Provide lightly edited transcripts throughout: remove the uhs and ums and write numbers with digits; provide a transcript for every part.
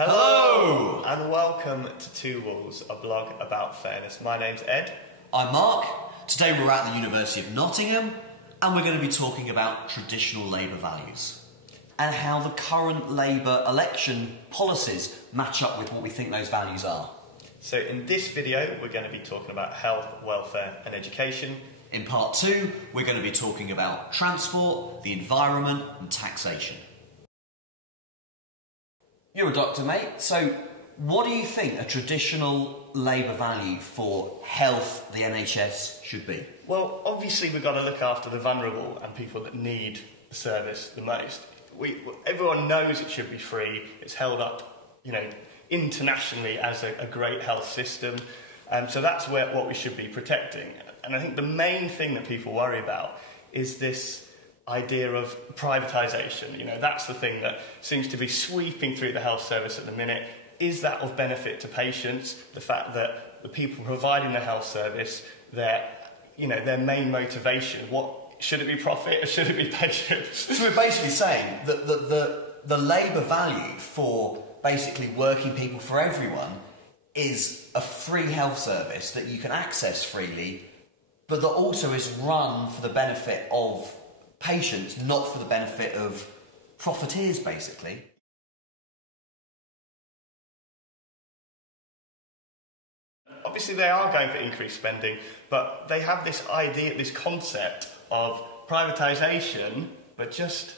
Hello and welcome to Two Wolves, a blog about fairness. My name's Ed. I'm Mark. Today we're at the University of Nottingham and we're going to be talking about traditional Labour values and how the current Labour election policies match up with what we think those values are. So in this video we're going to be talking about health, welfare and education. In part 2 we're going to be talking about transport, the environment and taxation. You're a doctor, mate, so what do you think a traditional Labour value for health, the NHS, should be? Well, obviously we've got to look after the vulnerable and people that need the service the most. Everyone knows it should be free. It's held up, internationally as a great health system. So that's what we should be protecting. And I think the main thing that people worry about is this idea of privatisation. That's the thing that seems to be sweeping through the health service at the minute. Is that of benefit to patients? The fact that the people providing the health service, their main motivation, should it be profit or should it be patients? So we're basically saying that the Labour value for basically working people for everyone is a free health service that you can access freely, but that also is run for the benefit of patients, not for the benefit of profiteers, basically. Obviously they are going for increased spending, but they have this idea, this concept of privatisation, but just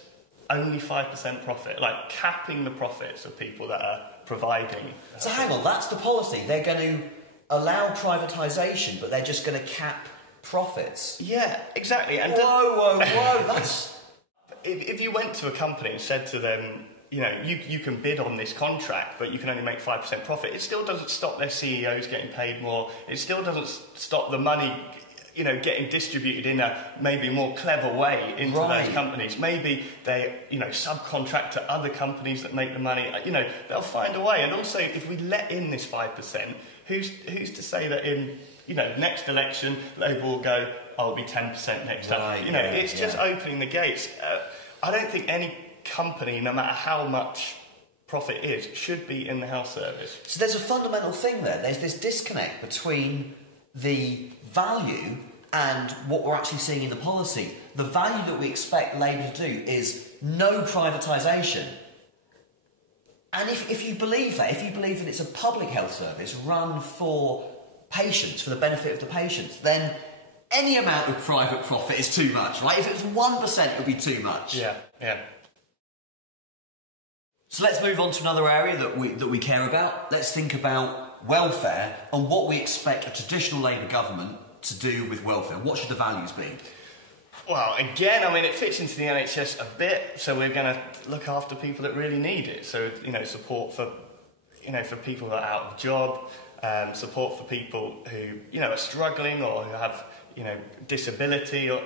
only 5% profit, like capping the profits of people that are providing. So hang on, that's the policy. They're going to allow privatisation, but they're just going to cap profits. Yeah, exactly. And whoa, that's... If you went to a company and said to them, you can bid on this contract, but you can only make 5% profit, it still doesn't stop their CEOs getting paid more. It still doesn't stop the money, getting distributed in a maybe more clever way into those companies. Maybe they, subcontract to other companies that make the money. They'll find a way. And also, if we let in this 5%, who's to say that in next election, Labour will go, I'll be 10% next time. It's just opening the gates. I don't think any company, no matter how much profit is, should be in the health service. So there's a fundamental thing there. There's this disconnect between the value and what we're actually seeing in the policy. The value that we expect Labour to do is no privatisation. And if you believe that, if you believe that it's a public health service run for patients, for the benefit of the patients, then any amount of private profit is too much, right? If it was 1%, it would be too much. Yeah. So let's move on to another area that we care about. Let's think about welfare and what we expect a traditional Labour government to do with welfare. What should the values be? Well, again, it fits into the NHS a bit, so we're going to look after people that really need it. So, support for, for people that are out of job, support for people who, are struggling or who have, disability. Or,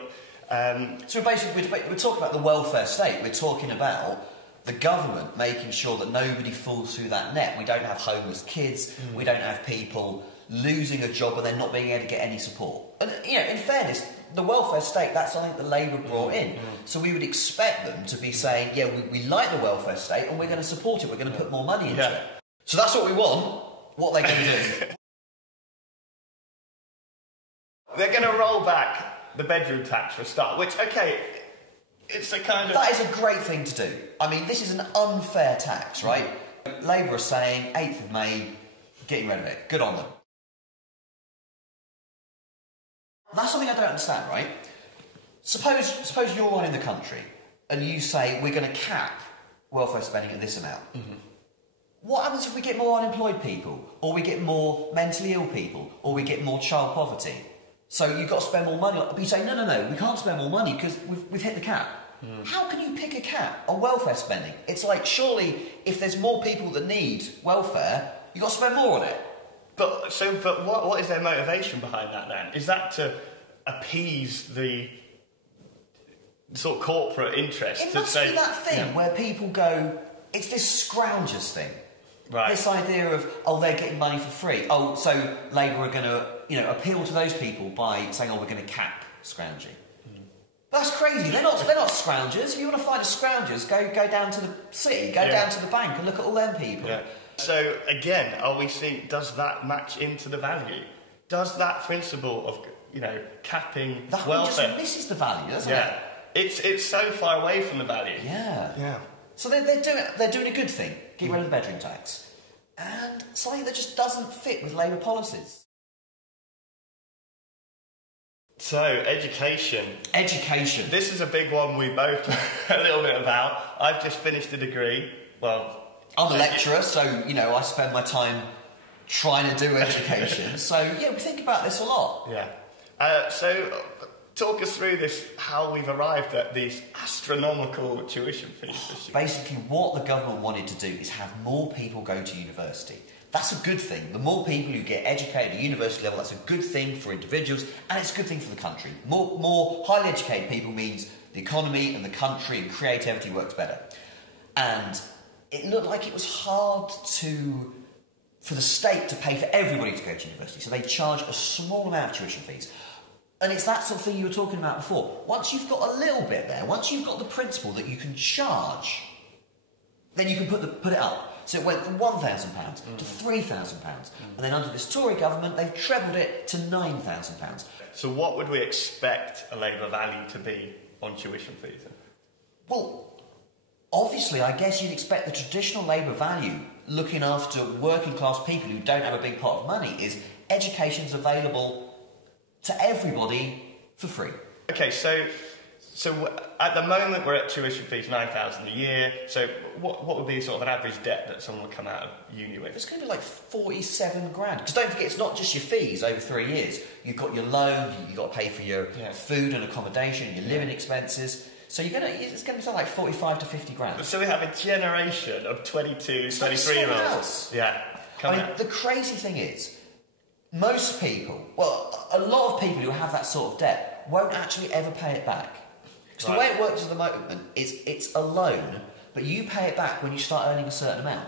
So basically, we're talking about the welfare state. We're talking about the government making sure that nobody falls through that net. We don't have homeless kids. We don't have people losing a job and then not being able to get any support. And, in fairness, the welfare state, that's something that Labour brought in. So we would expect them to be saying, yeah, we like the welfare state and we're going to support it. We're going to put more money into it. So that's what we want. What are they going to do? They're going to roll back the bedroom tax for a start, which, okay, it's a kind of... That is a great thing to do. This is an unfair tax, right? Labour are saying 8th of May, getting rid of it. Good on them. That's something I don't understand, right? Suppose you're running the country and you say we're going to cap welfare spending at this amount. What happens if we get more unemployed people, or we get more mentally ill people, or we get more child poverty? So you've got to spend more money. But you say, no, we can't spend more money because we've hit the cap. How can you pick a cap on welfare spending? It's like, surely, if there's more people that need welfare, you've got to spend more on it. But what is their motivation behind that then? Is that to appease the sort of corporate interest? It must be that thing where people go, it's this scroungers thing. Right. This idea of, they're getting money for free. So Labour are going to, appeal to those people by saying, we're going to cap scrounging. That's crazy. They're not scroungers. If you want to find a scroungers, go down to the city, go down to the bank and look at all them people. So again, are we seeing, does that match into the value? Does that principle of, you know, capping that welfare... just misses the value, doesn't it? Yeah. It's so far away from the value. Yeah. Yeah. So they're doing a good thing, get rid of the bedroom tax, and something that just doesn't fit with Labour policies. So, education. Education. This is a big one we both know a little bit about. I've just finished a degree. Well, I'm a lecturer, so, you know, I spend my time trying to do education. So, yeah, we think about this a lot. Yeah. So, talk us through this, how we've arrived at these astronomical tuition fees. Basically, what the government wanted to do is have more people go to university. That's a good thing. The more people who get educated at university level, that's a good thing for individuals, and it's a good thing for the country. More highly educated people means the economy and the country and creativity works better. And it looked like it was hard for the state to pay for everybody to go to university, so they charge a small amount of tuition fees. And it's that sort of thing you were talking about before. Once you've got a little bit there, once you've got the principle that you can charge, then you can put it up. So it went from £1,000 to £3,000. And then under this Tory government, they've trebled it to £9,000. So what would we expect a Labour value to be on tuition fees? Well, obviously, I guess you'd expect the traditional Labour value, looking after working class people who don't have a big pot of money, is education's available to everybody for free. Okay, so at the moment we're at tuition fees £9,000 a year. So what would be sort of an average debt that someone would come out of uni with? It's going to be like 47 grand. Because don't forget, it's not just your fees over 3 years. You've got your loan, you've got to pay for your food and accommodation, your living expenses. So it's going to be something like 45 to 50 grand. So we have a generation of 22, 23-year-olds. Yeah. I mean, the crazy thing is, most people, well, a lot of people who have that sort of debt won't actually ever pay it back. Because the way it works at the moment is it's a loan, but you pay it back when you start earning a certain amount.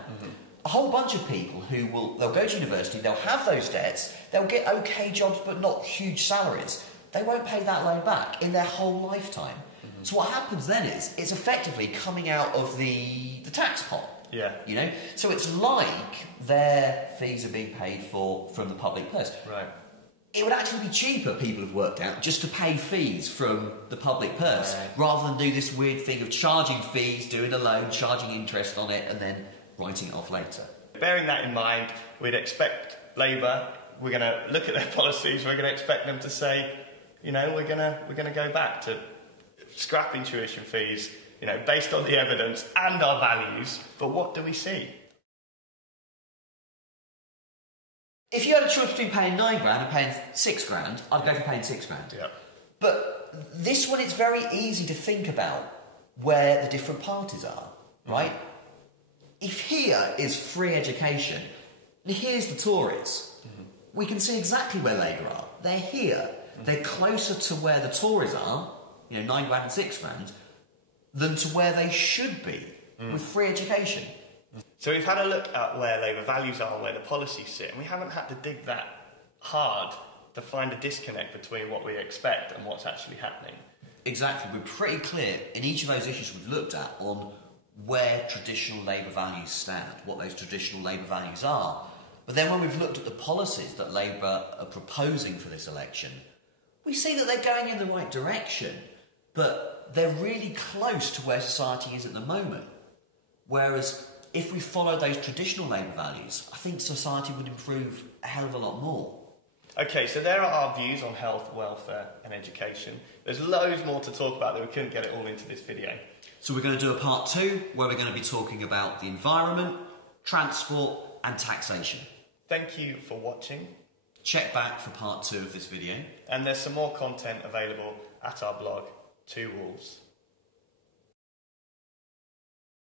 A whole bunch of people they'll go to university, they'll have those debts, they'll get okay jobs but not huge salaries. They won't pay that loan back in their whole lifetime. So what happens then is, it's effectively coming out of the tax pot. Yeah. You know? So it's like their fees are being paid for from the public purse. Right. It would actually be cheaper, people have worked out, just to pay fees from the public purse, rather than do this weird thing of charging fees, doing a loan, charging interest on it, and then writing it off later. Bearing that in mind, we'd expect Labour, we're going to look at their policies, we're going to expect them to say, you know, we're going to go back to scrapping tuition fees, you know, based on the evidence and our values, but what do we see? If you had a choice between paying £9 grand and paying £6 grand, I'd go for paying £6 grand. Yeah. But this one, it's very easy to think about where the different parties are, right? If here is free education, and here's the Tories, we can see exactly where Labour are. They're here. They're closer to where the Tories are, you know, £9 grand and £6 grand, than to where they should be with free education. So we've had a look at where Labour values are, where the policies sit, and we haven't had to dig that hard to find a disconnect between what we expect and what's actually happening. Exactly. We're pretty clear in each of those issues we've looked at on where traditional Labour values stand, what those traditional Labour values are. But then when we've looked at the policies that Labour are proposing for this election, we see that they're going in the right direction, but they're really close to where society is at the moment. Whereas if we follow those traditional Labour values, I think society would improve a hell of a lot more. Okay, so there are our views on health, welfare and education. There's loads more to talk about that we couldn't get it all into this video. So we're going to do a part 2 where we're going to be talking about the environment, transport and taxation. Thank you for watching. Check back for part 2 of this video. And there's some more content available at our blog, TwoWolv.es.